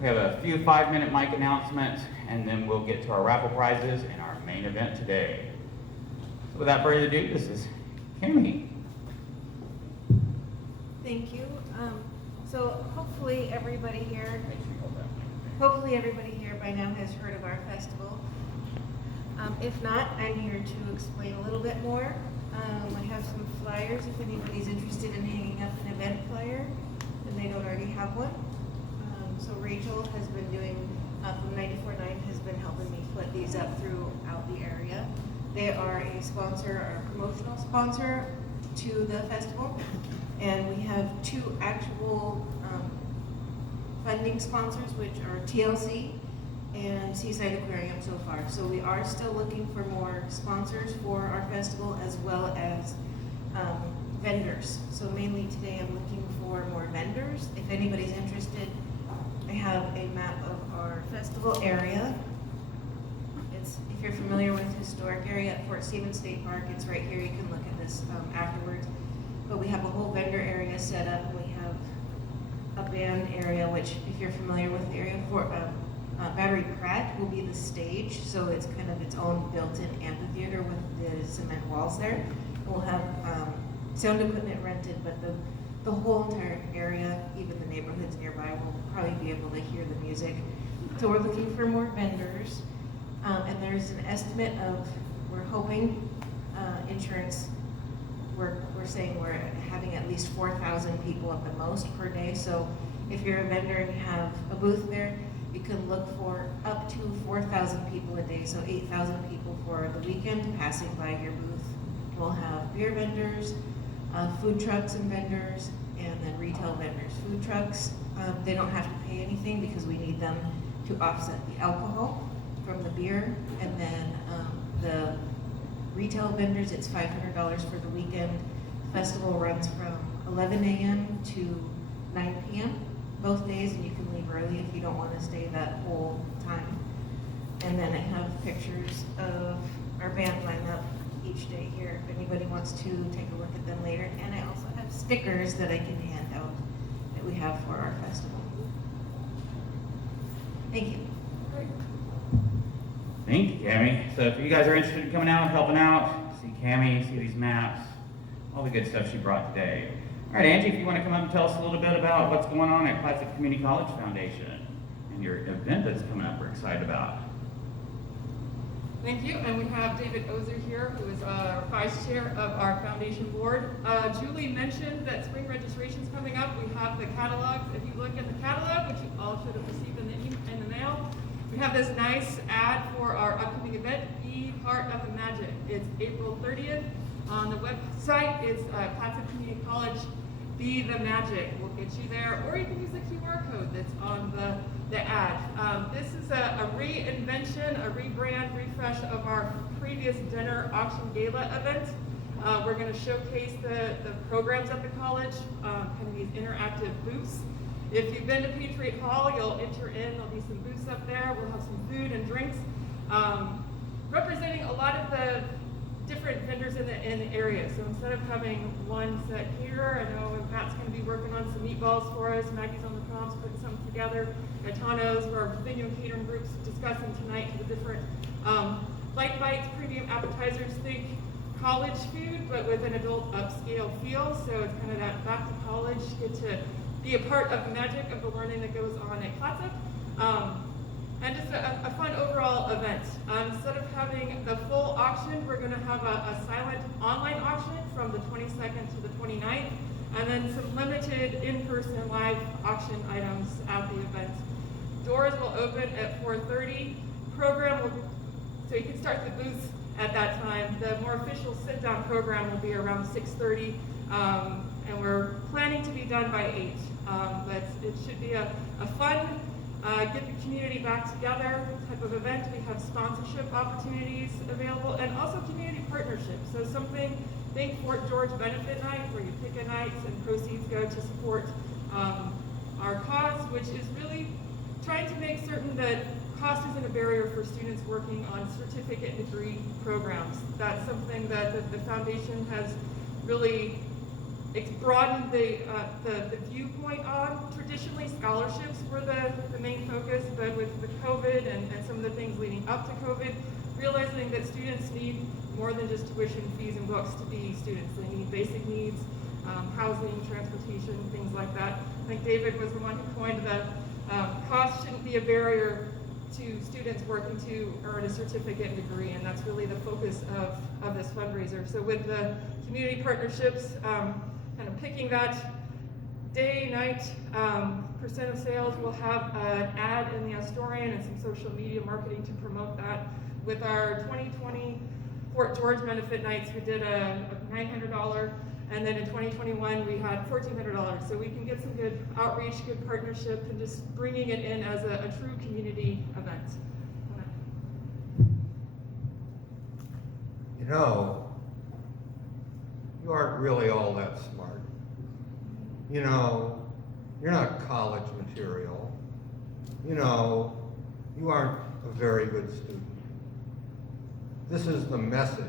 We have a few 5-minute mic announcements, and then we'll get to our raffle prizes and our main event today. So without further ado, this is Kimmy. Thank you. So hopefully everybody here by now has heard of our festival. If not, I'm here to explain a little bit more. I have some flyers if anybody's interested in hanging up an event flyer and they don't already have one. So Rachel has been doing, from 94.9 has been helping me put these up throughout the area. They are a sponsor, a promotional sponsor to the festival. And we have 2 actual funding sponsors, which are TLC and Seaside Aquarium so far. So we are still looking for more sponsors for our festival as well as vendors. So mainly today I'm looking for more vendors. If anybody's interested, I have a map of our festival area. If you're familiar with the historic area at Fort Stevens State Park, it's right here. You can look at this afterwards. But we have a whole vendor area set up. We have a band area, which if you're familiar with the area, for Battery Pratt will be the stage. So it's kind of its own built-in amphitheater with the cement walls there. We'll have sound equipment rented, but the whole entire area, even the neighborhoods nearby, will probably be able to hear the music. So we're looking for more vendors. And there's an estimate of, we're hoping, insurance, we're saying we're having at least 4,000 people at the most per day. So if you're a vendor and you have a booth there, you can look for up to 4,000 people a day. So 8,000 people for the weekend passing by your booth. We'll have beer vendors, food trucks and vendors, and then retail vendors. Food trucks, they don't have to pay anything because we need them to offset the alcohol from the beer, and then the retail vendors, it's $500 for the weekend. Festival runs from 11 a.m. to 9 p.m. both days, and you can leave early if you don't want to stay that whole time. And then I have pictures of our band lineup each day here if anybody wants to take a look at them later. And I also have stickers that I can hand out that we have for our festival. Thank you. Thank you, Cammie. So if you guys are interested in coming out, helping out, see Cammie, see these maps, all the good stuff she brought today. All right, Angee, if you want to come up and tell us a little bit about what's going on at Clatsop Community College Foundation and your event that's coming up we're excited about. Thank you, and we have David Ozer here, who is our vice chair of our foundation board. Julie mentioned that spring registration is coming up. We have the catalogs. If you look at the catalog, which you all should have received in the mail, we have this nice ad for our upcoming event, Be Part of the Magic. It's April 30th. On the website, it's Clatsop Community College, Be the Magic. We'll get you there, or you can use the QR code that's on the ad. This is a reinvention, a rebrand, refresh of our previous dinner auction gala event. We're going to showcase the programs at the college, kind of these interactive booths. If you've been to Patriot Hall, you'll enter in. There'll be some booths up there. We'll have some food and drinks, representing a lot of the different vendors in the area. So instead of having one set caterer, I know Pat's going to be working on some meatballs for us. Maggie's on the prompts putting something together. Gaetano's, where our venue and catering groups discussing tonight the different light bites, premium appetizers. Think college food, but with an adult upscale feel. So it's kind of that back to college, get to be a part of the magic of the learning that goes on at Clatsop. And just a fun overall event. Instead of having the full auction, we're going to have a silent online auction from the 22nd to the 29th, and then some limited in-person live auction items at the event. Doors will open at 4:30. So you can start the booths at that time. The more official sit-down program will be around 6:30, and we're planning to be done by 8. But it should be a fun, get the community back together type of event. We have sponsorship opportunities available and also community partnerships. So something, think Fort George Benefit Night, where you pick a night and proceeds go to support our cause, which is really trying to make certain that cost isn't a barrier for students working on certificate degree programs. That's something that the foundation has really It's broadened the viewpoint on. Traditionally, scholarships were the main focus, but with COVID and some of the things leading up to COVID, realizing that students need more than just tuition, fees, and books to be students. They need basic needs, housing, transportation, things like that. I think David was the one who coined that cost shouldn't be a barrier to students working to earn a certificate and degree, and that's really the focus of this fundraiser. So with the community partnerships, kind of picking that day, night, percent of sales, we'll have an ad in the Astorian and some social media marketing to promote that. With our 2020 Fort George benefit nights, we did a $900, and then in 2021 we had $1,400. So we can get some good outreach, good partnership, and just bringing it in as a true community event. You know, you aren't really all that smart. You know, you're not college material. You know, you aren't a very good student. This is the message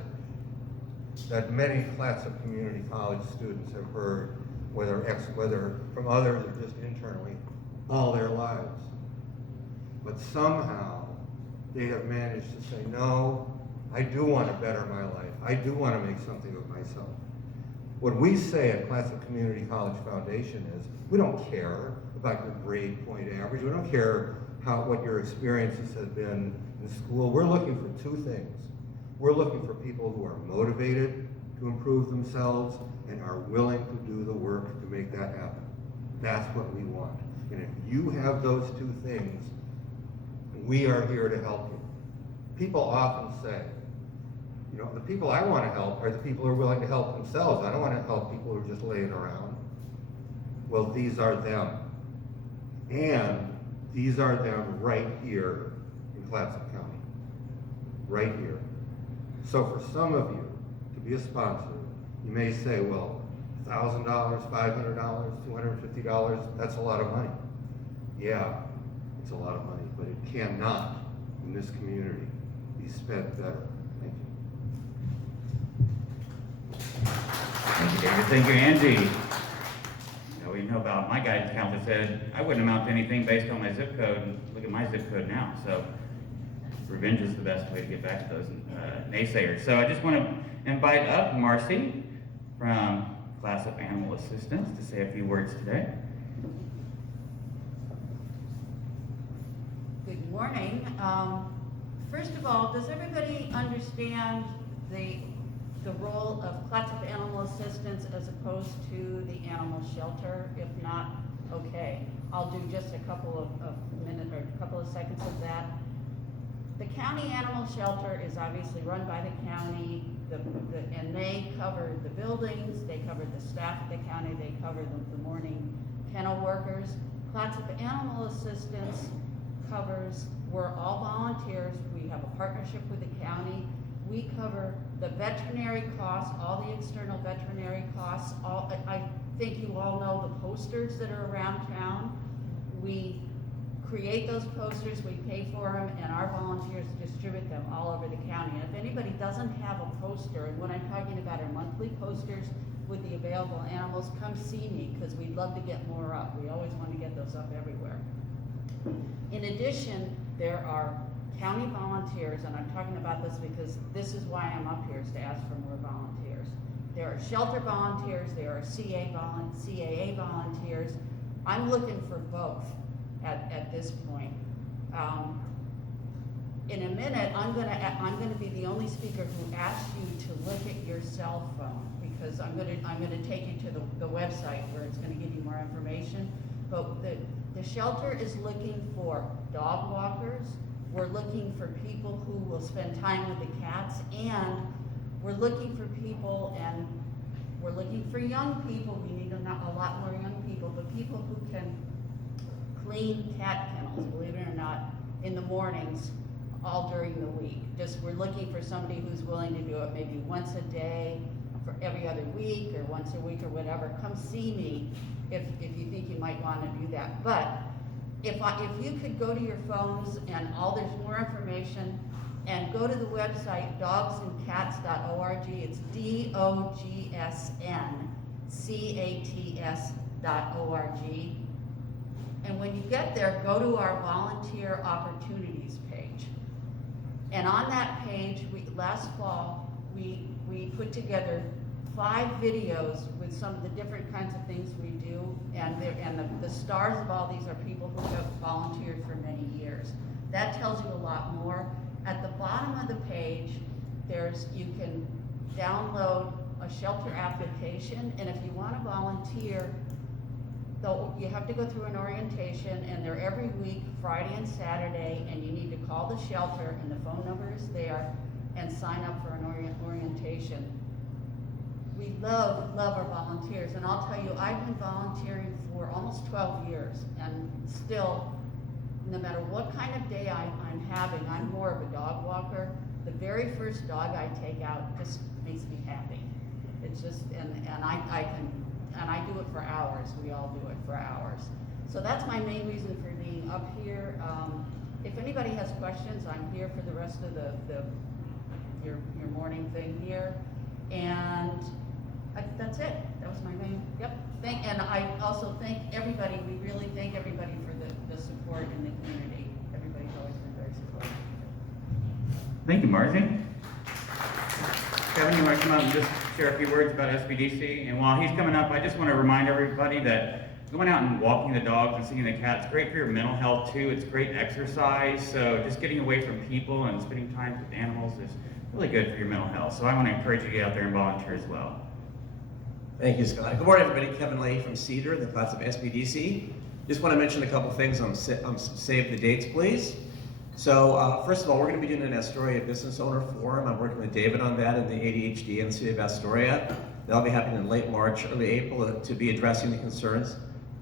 that many Clatsop Community College students have heard, whether from others or just internally, all their lives. But somehow, they have managed to say, no, I do want to better my life. I do want to make something of myself. What we say at Clatsop Community College Foundation is, we don't care about your grade point average. We don't care what your experiences have been in school. We're looking for two things. We're looking for people who are motivated to improve themselves and are willing to do the work to make that happen. That's what we want. And if you have those two things, we are here to help you. People often say, you know, the people I want to help are the people who are willing to help themselves. I don't want to help people who are just laying around. Well, these are them. And these are them right here in Clatsop County. Right here. So for some of you, to be a sponsor, you may say, well, $1,000, $500, $250, that's a lot of money. Yeah, it's a lot of money, but it cannot, in this community, be spent better. Thank you. Thank you, David. Thank you, Angie. You know, we know about my guidance counselor said I wouldn't amount to anything based on my zip code, and look at my zip code now. So revenge is the best way to get back to those naysayers. So I just want to invite up Marcy from Clatsop Animal Assistance to say a few words today. Good morning. First of all, does everybody understand the role of Clatsop Animal Assistance as opposed to the animal shelter? If not, okay. I'll do just a couple of minutes or a couple of seconds of that. The county animal shelter is obviously run by the county, and they cover the buildings, they cover the staff at the county, they cover the morning kennel workers. Clatsop Animal Assistance covers, we're all volunteers, we have a partnership with the county. We cover the veterinary costs, all the external veterinary costs. I think you all know the posters that are around town. We create those posters, we pay for them, and our volunteers distribute them all over the county. And if anybody doesn't have a poster, and what I'm talking about are monthly posters with the available animals, come see me, because we'd love to get more up. We always want to get those up everywhere. In addition, there are county volunteers, and I'm talking about this because this is why I'm up here, is to ask for more volunteers. There are shelter volunteers, there are CAA volunteers. I'm looking for both at this point. In a minute, I'm gonna be the only speaker who asks you to look at your cell phone, because I'm gonna take you to the website where it's gonna give you more information. But the shelter is looking for dog walkers. We're looking for people who will spend time with the cats, and we're looking for people, and we're looking for young people. We need a lot more young people, but people who can clean cat kennels, believe it or not, in the mornings, all during the week. We're looking for somebody who's willing to do it maybe once a day, for every other week, or once a week, or whatever. Come see me if you think you might want to do that. But if you could go to your phones, and there's more information, and go to the website dogsandcats.org. It's DOGSN, CATS.org. And when you get there, go to our volunteer opportunities page. And on that page, last fall, we put together 5 videos with some of the different kinds of things we do, and the stars of all these are people who have volunteered for many years. That tells you a lot more. At the bottom of the page, you can download a shelter application, and if you want to volunteer, though you have to go through an orientation, and they're every week, Friday and Saturday, and you need to call the shelter, and the phone number is there, and sign up for an orientation. We love our volunteers, and I'll tell you, I've been volunteering for almost 12 years, and still, no matter what kind of day I'm having, I'm more of a dog walker. The very first dog I take out just makes me happy. It's just, and I do it for hours. We all do it for hours. So that's my main reason for being up here. If anybody has questions, I'm here for the rest of your morning thing here. And that's it. That was my main, yep. And I also thank everybody. We really thank everybody for the support in the community. Everybody's always been very supportive. Thank you, Marcy. Kevin, you want to come up and just share a few words about SBDC? And while he's coming up, I just want to remind everybody that going out and walking the dogs and seeing the cats is great for your mental health too. It's great exercise. So just getting away from people and spending time with animals is really good for your mental health. So I want to encourage you to get out there and volunteer as well. Thank you, Scott. Good morning, everybody. Kevin Leahy from CEDR, the Clatsop SBDC. Just want to mention a couple things on save the dates, please. So first of all, we're going to be doing an Astoria Business Owner Forum. I'm working with David on that in the ADHD in the city of Astoria. That'll be happening in late March, early April to be addressing the concerns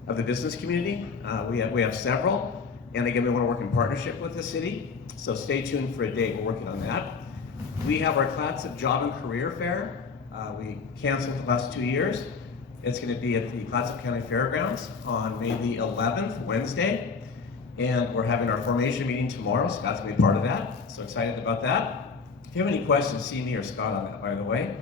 of the business community. We have several, and again, we want to work in partnership with the city. So stay tuned for a date. We're working on that. We have our Clatsop Job and Career Fair. We canceled the last 2 years. It's going to be at the Clatsop County Fairgrounds on May the 11th, Wednesday. And we're having our formation meeting tomorrow. Scott's going to be part of that. So excited about that. If you have any questions, see me or Scott on that, by the way.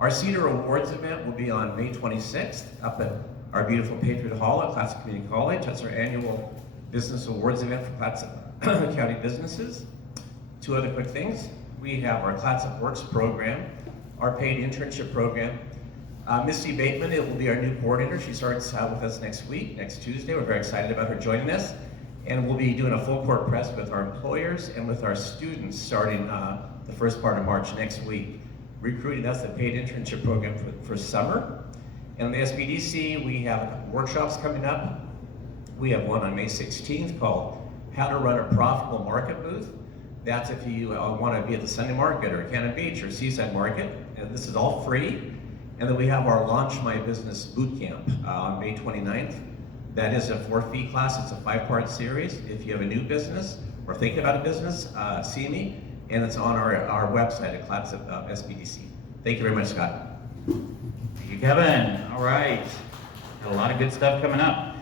Our CEDR Awards event will be on May 26th up at our beautiful Patriot Hall at Clatsop Community College. That's our annual business awards event for Clatsop County businesses. 2 other quick things. We have our Clatsop Works program, our paid internship program. Misty Bateman, it will be our new coordinator. She starts with us next week, next Tuesday. We're very excited about her joining us. And we'll be doing a full court press with our employers and with our students starting the first part of March next week. Recruiting, that's the paid internship program for summer. And on the SBDC, we have a couple workshops coming up. We have one on May 16th called How to Run a Profitable Market Booth. That's if you want to be at the Sunday Market or Cannon Beach or Seaside Market. And this is all free. And then we have our Launch My Business Bootcamp on May 29th. That is a 4-fee class. It's a 5-part series. If you have a new business or thinking about a business, see me. And it's on our website at Clatsop SBDC. Thank you very much, Scott. Thank you, Kevin. All right. Got a lot of good stuff coming up.